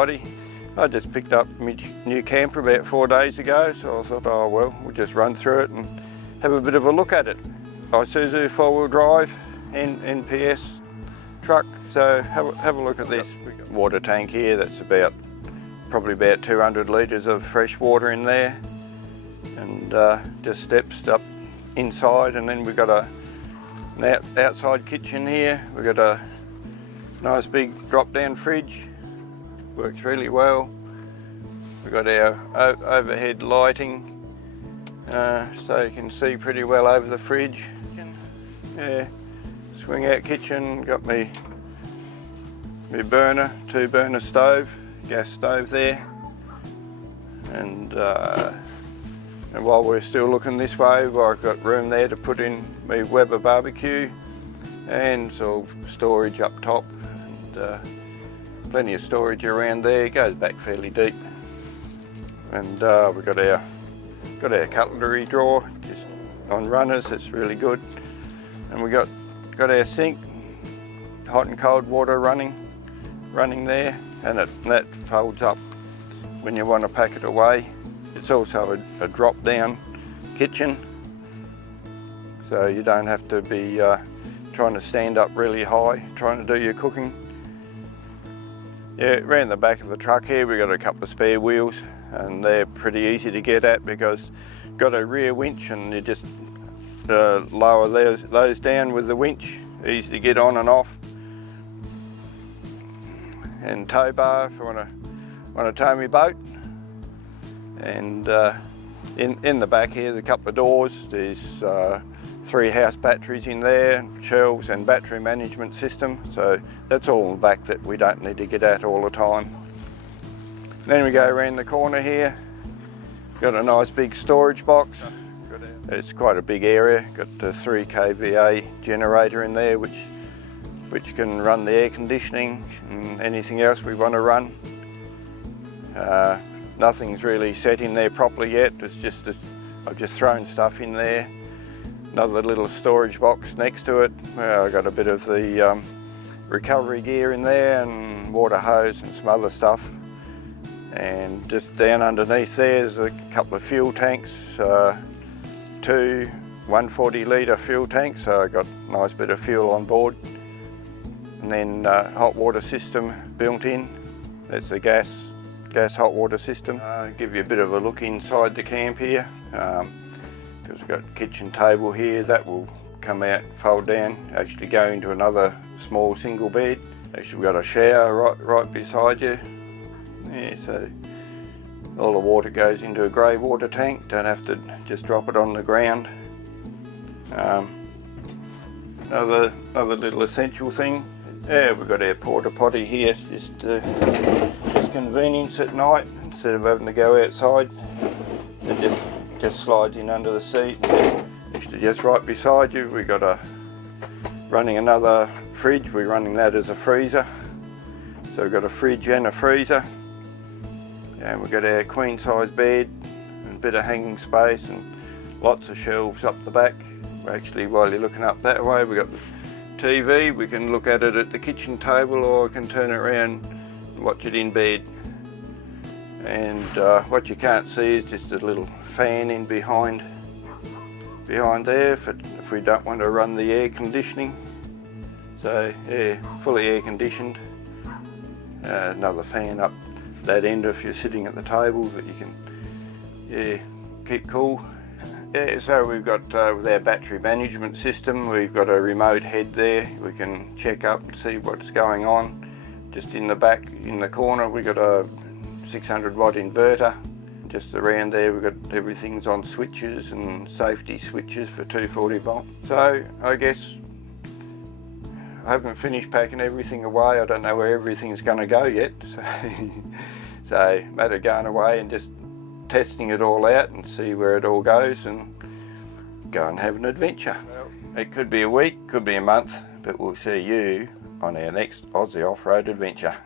everybody. I just picked up my new camper about 4 days ago, so I thought, oh well, we'll just run through it and have a bit of a look at it. Isuzu 4-wheel drive NPS truck, so have a look at this. We've got water tank here that's probably about 200 litres of fresh water in there, and just steps up inside, and then we've got an outside kitchen here. We've got a nice big drop-down fridge, works really well. We've got our overhead lighting, so you can see pretty well over the fridge. Yeah, swing out kitchen, got me burner, 2-burner stove, gas stove there, and while we're still looking this way, I've got room there to put in my Weber barbecue and so storage up top, and plenty of storage around there. It goes back fairly deep, and we've got our cutlery drawer just on runners. It's really good, and we got our sink, hot and cold water running there, and that folds up when you want to pack it away. It's also a drop-down kitchen, so you don't have to be trying to stand up really high trying to do your cooking. Yeah, around the back of the truck here we've got a couple of spare wheels, and they're pretty easy to get at because you've got a rear winch, and you just lower those down with the winch, easy to get on and off. And tow bar if you want to tow my boat. And in the back here, there's a couple of doors. There's 3 house batteries in there, shelves and battery management system. So that's all in the back that we don't need to get at all the time. Then we go around the corner here. Got a nice big storage box. It's quite a big area. Got a 3 kVA generator in there, which can run the air conditioning and anything else we want to run. Nothing's really set in there properly yet. I've just thrown stuff in there. Another little storage box next to it. I've got a bit of the recovery gear in there and water hose and some other stuff. And just down underneath there's a couple of fuel tanks, 2 140 litre fuel tanks, so I've got a nice bit of fuel on board. And then hot water system built in. That's a gas hot water system. Give you a bit of a look inside the camp here, because we've got a kitchen table here that will come out and fold down, actually go into another small single bed. Actually we've got a shower right beside you. Yeah, so all the water goes into a grey water tank, don't have to just drop it on the ground. Another little essential thing, yeah, we've got our porta potty here, just convenience at night. Instead of having to go outside, it just slides in under the seat. Actually just right beside you we've got running another fridge. We're running that as a freezer, so we've got a fridge and a freezer, and we've got our queen size bed and a bit of hanging space and lots of shelves up the back. Actually, while you're looking up that way, we've got the TV. We can look at it at the kitchen table, or we can turn it around and watch it in bed. And what you can't see is just a little fan in behind there if we don't want to run the air conditioning. So yeah, fully air conditioned. Another fan up that end if you're sitting at the table, that you can keep cool. Yeah, so we've got with our battery management system, we've got a remote head there. We can check up and see what's going on. Just in the back, in the corner, we've got a 600 watt inverter. Just around there we've got everything's on switches and safety switches for 240 volt. So I guess I haven't finished packing everything away. I don't know where everything's going to go yet. So matter of going away and just testing it all out and see where it all goes and go and have an adventure. It could be a week, could be a month, but we'll see you on our next Aussie off-road adventure.